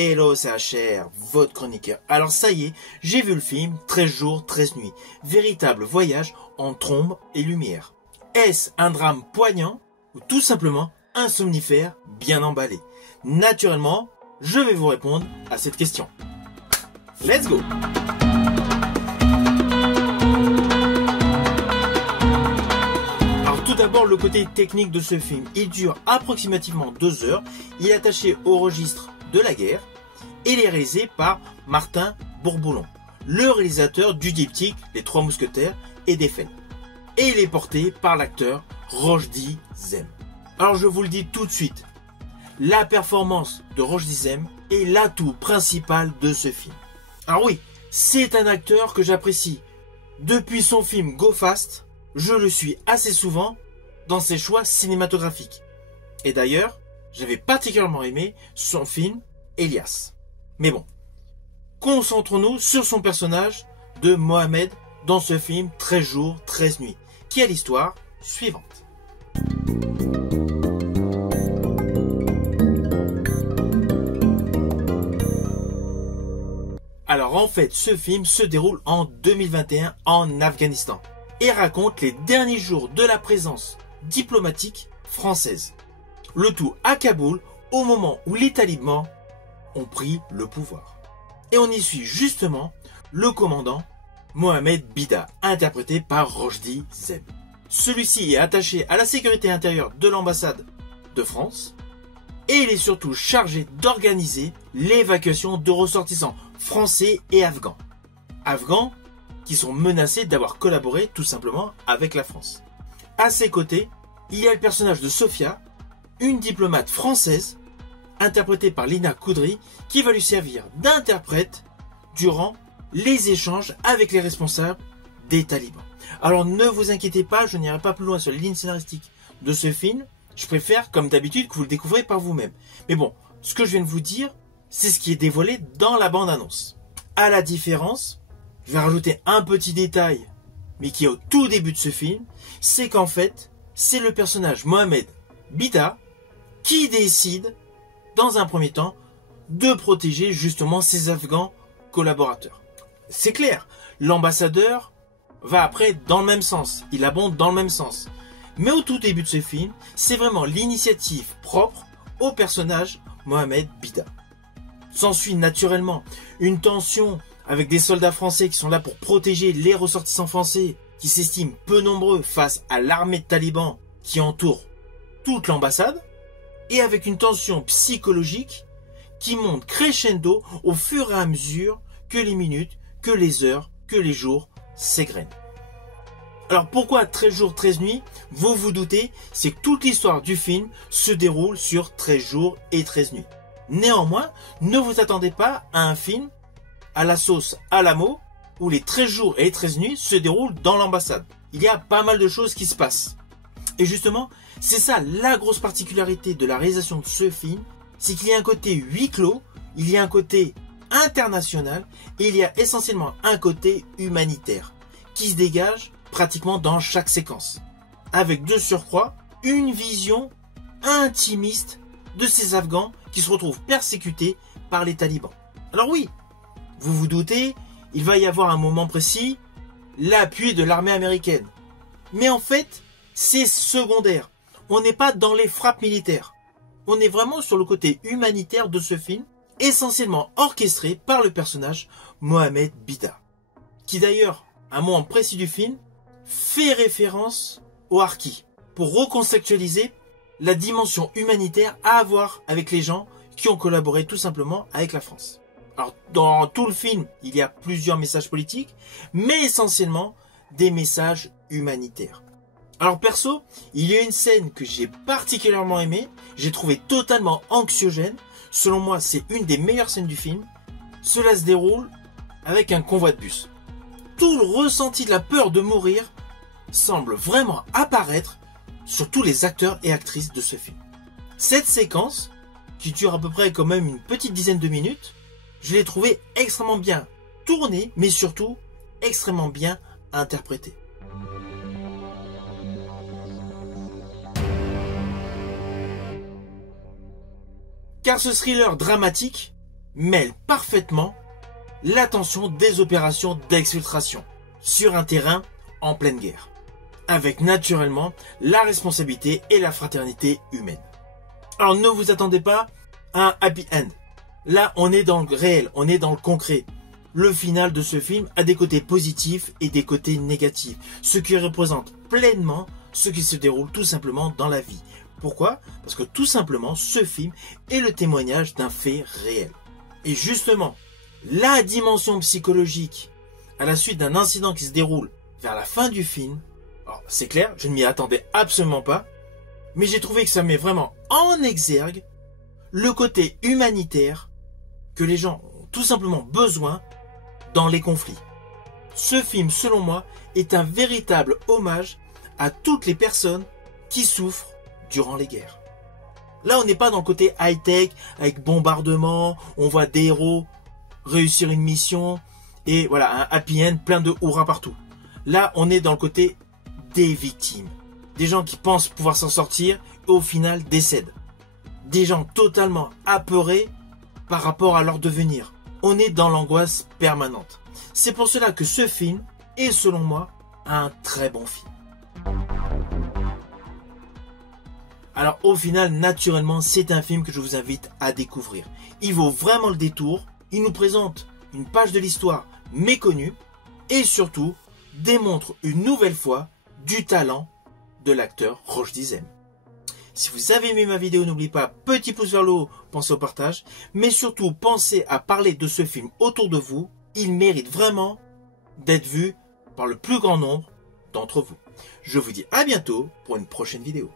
Hello, c'est HR, votre chroniqueur. Alors ça y est, j'ai vu le film 13 jours, 13 nuits. Véritable voyage entre ombre et lumière. Est-ce un drame poignant ou tout simplement un somnifère bien emballé? Naturellement, je vais vous répondre à cette question. Let's go! Alors tout d'abord, le côté technique de ce film. Il dure approximativement 2 heures. Il est attaché au registre de la guerre et il est réalisé par Martin Bourboulon, le réalisateur du diptyque Les Trois Mousquetaires et des Faits. Et il est porté par l'acteur Rochdy Zem. Alors je vous le dis tout de suite, la performance de Rochdy Zem est l'atout principal de ce film. Alors oui, c'est un acteur que j'apprécie. Depuis son film Go Fast, je le suis assez souvent dans ses choix cinématographiques. Et d'ailleurs, j'avais particulièrement aimé son film Elias. Mais bon, concentrons-nous sur son personnage de Mohamed dans ce film 13 jours, 13 nuits, qui a l'histoire suivante. Alors en fait, ce film se déroule en 2021 en Afghanistan et raconte les derniers jours de la présence diplomatique française. Le tout à Kaboul au moment où les talibans ont pris le pouvoir. Et on y suit justement le commandant Mohamed Bida, interprété par Rochdy Zem. Celui-ci est attaché à la sécurité intérieure de l'ambassade de France et il est surtout chargé d'organiser l'évacuation de ressortissants français et afghans. Afghans qui sont menacés d'avoir collaboré tout simplement avec la France. À ses côtés, il y a le personnage de Sofia, une diplomate française, interprétée par Lina Koudry, qui va lui servir d'interprète durant les échanges avec les responsables des talibans. Alors ne vous inquiétez pas, je n'irai pas plus loin sur les lignes scénaristiques de ce film. Je préfère, comme d'habitude, que vous le découvrez par vous-même. Mais bon, ce que je viens de vous dire, c'est ce qui est dévoilé dans la bande-annonce. À la différence, je vais rajouter un petit détail, mais qui est au tout début de ce film, c'est qu'en fait, c'est le personnage Mohamed Bida qui décide, dans un premier temps, de protéger justement ses Afghans collaborateurs. C'est clair, l'ambassadeur va après dans le même sens, il abonde dans le même sens. Mais au tout début de ce film, c'est vraiment l'initiative propre au personnage Mohamed Bida. S'ensuit naturellement une tension avec des soldats français qui sont là pour protéger les ressortissants français qui s'estiment peu nombreux face à l'armée de talibans qui entoure toute l'ambassade, et avec une tension psychologique qui monte crescendo au fur et à mesure que les minutes, que les heures, que les jours s'égrènent. Alors pourquoi 13 jours, 13 nuits? Vous vous doutez, c'est que toute l'histoire du film se déroule sur 13 jours et 13 nuits. Néanmoins, ne vous attendez pas à un film à la sauce Alamo où les 13 jours et les 13 nuits se déroulent dans l'ambassade. Il y a pas mal de choses qui se passent. Et justement, c'est ça la grosse particularité de la réalisation de ce film, c'est qu'il y a un côté huis clos, il y a un côté international et il y a essentiellement un côté humanitaire qui se dégage pratiquement dans chaque séquence. Avec de surcroît une vision intimiste de ces Afghans qui se retrouvent persécutés par les talibans. Alors oui, vous vous doutez, il va y avoir un moment précis, l'appui de l'armée américaine. Mais en fait, c'est secondaire. On n'est pas dans les frappes militaires. On est vraiment sur le côté humanitaire de ce film, essentiellement orchestré par le personnage Mohamed Bida. Qui d'ailleurs, à un moment précis du film, fait référence au harki, pour recontextualiser la dimension humanitaire à avoir avec les gens qui ont collaboré tout simplement avec la France. Alors, dans tout le film, il y a plusieurs messages politiques, mais essentiellement des messages humanitaires. Alors perso, il y a une scène que j'ai particulièrement aimée, j'ai trouvé totalement anxiogène. Selon moi, c'est une des meilleures scènes du film. Cela se déroule avec un convoi de bus. Tout le ressenti de la peur de mourir semble vraiment apparaître sur tous les acteurs et actrices de ce film. Cette séquence, qui dure à peu près quand même une petite dizaine de minutes, je l'ai trouvée extrêmement bien tournée, mais surtout extrêmement bien interprétée. Car ce thriller dramatique mêle parfaitement l'attention des opérations d'exfiltration sur un terrain en pleine guerre, avec naturellement la responsabilité et la fraternité humaine. Alors ne vous attendez pas à un happy end. Là, on est dans le réel, on est dans le concret. Le final de ce film a des côtés positifs et des côtés négatifs, ce qui représente pleinement ce qui se déroule tout simplement dans la vie. Pourquoi? Parce que tout simplement, ce film est le témoignage d'un fait réel. Et justement, la dimension psychologique à la suite d'un incident qui se déroule vers la fin du film, alors c'est clair, je ne m'y attendais absolument pas, mais j'ai trouvé que ça met vraiment en exergue le côté humanitaire que les gens ont tout simplement besoin dans les conflits. Ce film, selon moi, est un véritable hommage à toutes les personnes qui souffrent durant les guerres. Là, on n'est pas dans le côté high-tech, avec bombardement, on voit des héros réussir une mission, et voilà, un happy end plein de hurrah partout. Là, on est dans le côté des victimes. Des gens qui pensent pouvoir s'en sortir, et au final décèdent. Des gens totalement apeurés par rapport à leur devenir. On est dans l'angoisse permanente. C'est pour cela que ce film est, selon moi, un très bon film. Alors au final, naturellement, c'est un film que je vous invite à découvrir. Il vaut vraiment le détour. Il nous présente une page de l'histoire méconnue et surtout démontre une nouvelle fois du talent de l'acteur Roch Dizem. Si vous avez aimé ma vidéo, n'oubliez pas, petit pouce vers le haut, pensez au partage, mais surtout pensez à parler de ce film autour de vous. Il mérite vraiment d'être vu par le plus grand nombre d'entre vous. Je vous dis à bientôt pour une prochaine vidéo.